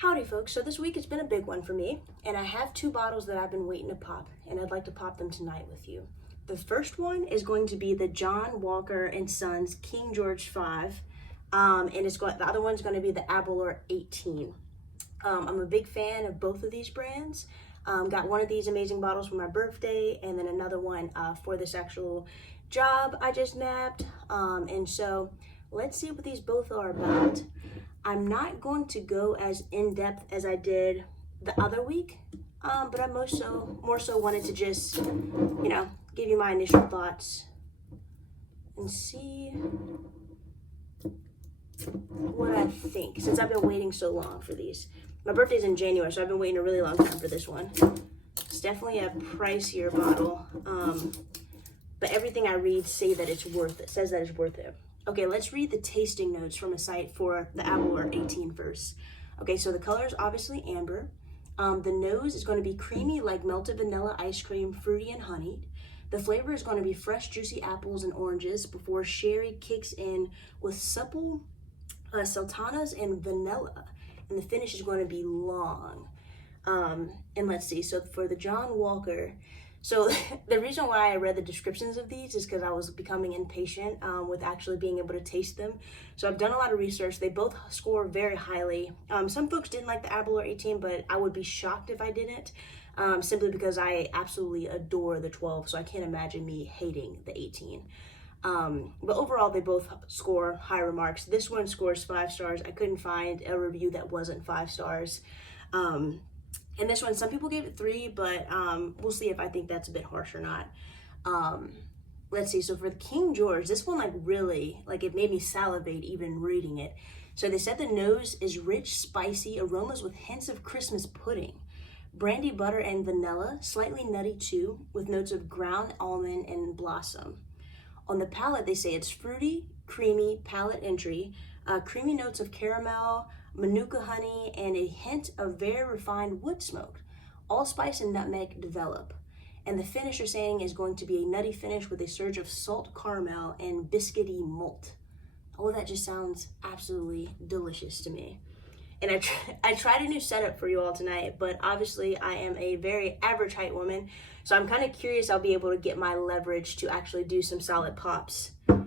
Howdy folks, so this week it's been a big one for me, and I have two bottles that I've been waiting to pop, and I'd like to pop them tonight with you. The first one is going to be the John Walker and Sons King George 5, and the other one's going to be the Abelour 18. I'm a big fan of both of these brands. Got one of these amazing bottles for my birthday, and then another one for this actual job I just nabbed, and so let's see what these both are about. I'm not going to go as in-depth as I did the other week, but I more so wanted to just, give you my initial thoughts and see what I think, since I've been waiting so long for these. My birthday's in January, so I've been waiting a really long time for this one. It's definitely a pricier bottle, but everything I read says that it's worth it. Okay, let's read the tasting notes from a site for the Abelour 18 first. Okay, so the color is obviously amber. The nose is going to be creamy like melted vanilla ice cream, fruity and honeyed. The flavor is going to be fresh, juicy apples and oranges before sherry kicks in with supple sultanas and vanilla. And the finish is going to be long. And let's see, so for the John Walker, so the reason why I read the descriptions of these is because I was becoming impatient with actually being able to taste them. So I've done a lot of research. They both score very highly. Some folks didn't like the Abelour 18, but I would be shocked if I didn't, simply because I absolutely adore the 12, so I can't imagine me hating the 18. But overall, they both score high remarks. This one scores 5 stars. I couldn't find a review that wasn't 5 stars. And this one, some people gave it 3, but we'll see if I think that's a bit harsh or not. Let's see, so for the King George, this one really, it made me salivate even reading it. So they said the nose is rich, spicy, aromas with hints of Christmas pudding. Brandy butter and vanilla, slightly nutty too, with notes of ground almond and blossom. On the palate, they say it's fruity, creamy, palate entry, creamy notes of caramel, manuka honey, and a hint of very refined wood smoke. Allspice and nutmeg develop. And the finish you're saying is going to be a nutty finish with a surge of salt caramel and biscuity malt. All of that just sounds absolutely delicious to me. And I tried a new setup for you all tonight, but obviously I am a very average height woman, so I'm kind of curious I'll be able to get my leverage to actually do some solid pops. All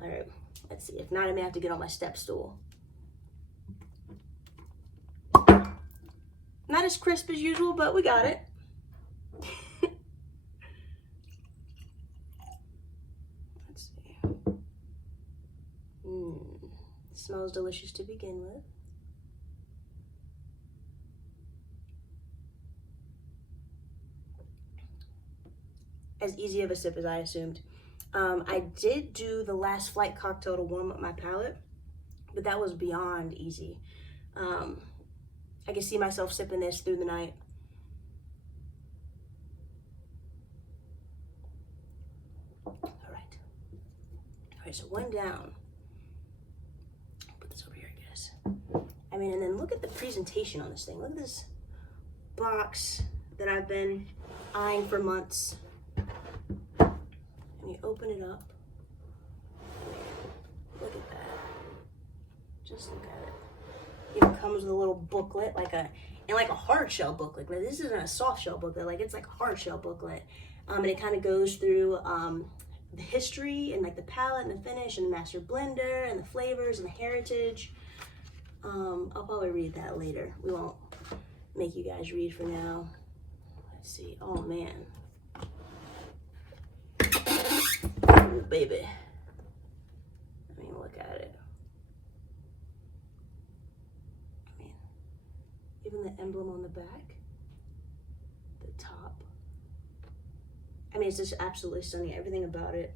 right, let's see. If not, I may have to get on my step stool. Not as crisp as usual, but we got it. Let's see. Smells delicious to begin with. As easy of a sip as I assumed. I did do the last flight cocktail to warm up my palate, but that was beyond easy. I can see myself sipping this through the night. All right, so one down. Put this over here, I guess. I mean, and then look at the presentation on this thing. Look at this box that I've been eyeing for months. And you open it up. Look at that. Just look at it. It comes with a little booklet, like a hard shell booklet. Like, this isn't a soft shell booklet, it's like a hard shell booklet. And it kind of goes through the history and the palette and the finish and the master blender and the flavors and the heritage. I'll probably read that later. We won't make you guys read for now. Let's see. Oh man. Ooh, baby. I mean, look at it. Even the emblem on the back, the top. I mean, it's just absolutely stunning. Everything about it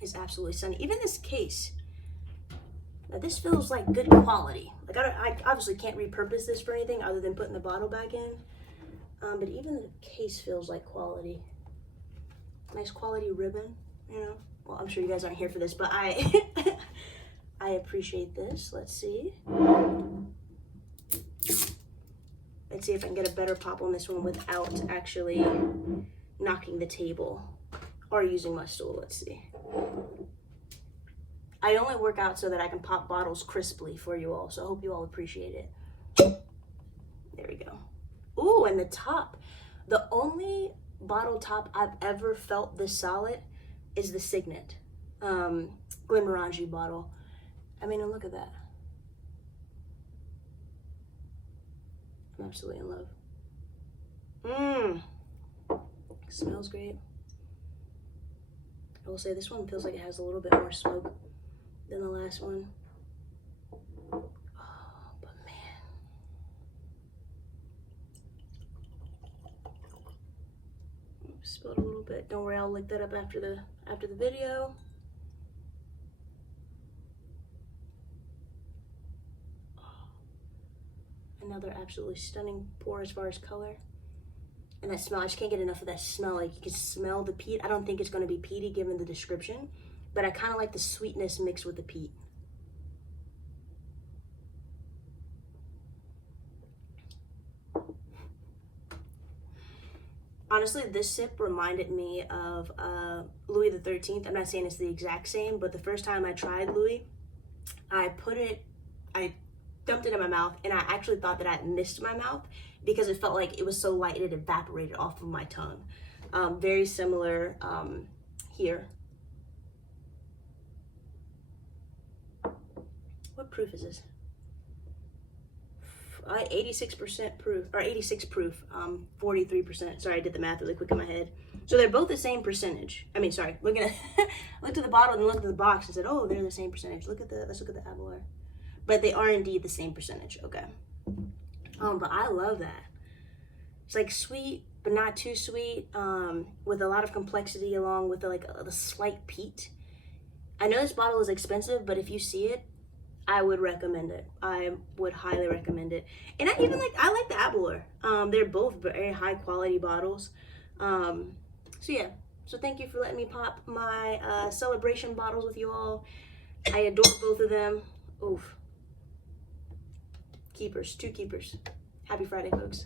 is absolutely stunning. Even this case. Now, this feels like good quality. I obviously can't repurpose this for anything other than putting the bottle back in. But even the case feels like quality. Nice quality ribbon, Well, I'm sure you guys aren't here for this, but I appreciate this. Let's see. Let's see if I can get a better pop on this one without actually knocking the table or using my stool. Let's see. I only work out so that I can pop bottles crisply for you all, so I hope you all appreciate it. There we go. Ooh, and the top. The only bottle top I've ever felt this solid is the Signet Glimmerange bottle. I mean, and look at that. I'm absolutely in love. Smells great. I will say this one feels like it has a little bit more smoke than the last one. Oh, but man. Spilled a little bit. Don't worry, I'll lick that up after the video. Another absolutely stunning pour as far as color. And that smell, I just can't get enough of that smell. Like, you can smell the peat. I don't think it's going to be peaty given the description, but I kind of like the sweetness mixed with the peat. Honestly, this sip reminded me of Louis XIII. I'm not saying it's the exact same, but the first time I tried Louis, I dumped it in my mouth, and I actually thought that I missed my mouth because it felt like it was so light it evaporated off of my tongue. Very similar here. What proof is this? 86% proof, or 86 proof, 43%. Sorry, I did the math really quick in my head. So they're both the same percentage. I mean, sorry, looked at the bottle and looked at the box and said, oh, they're the same percentage. Let's look at the Abelour. But they are indeed the same percentage. Okay. But I love that. It's like sweet, but not too sweet, with a lot of complexity along with the slight peat. I know this bottle is expensive, but if you see it, I would recommend it. I would highly recommend it. And I like the Abelour. They're both very high quality bottles. So yeah. So thank you for letting me pop my celebration bottles with you all. I adore both of them. Oof. Keepers, 2 keepers. Happy Friday, folks.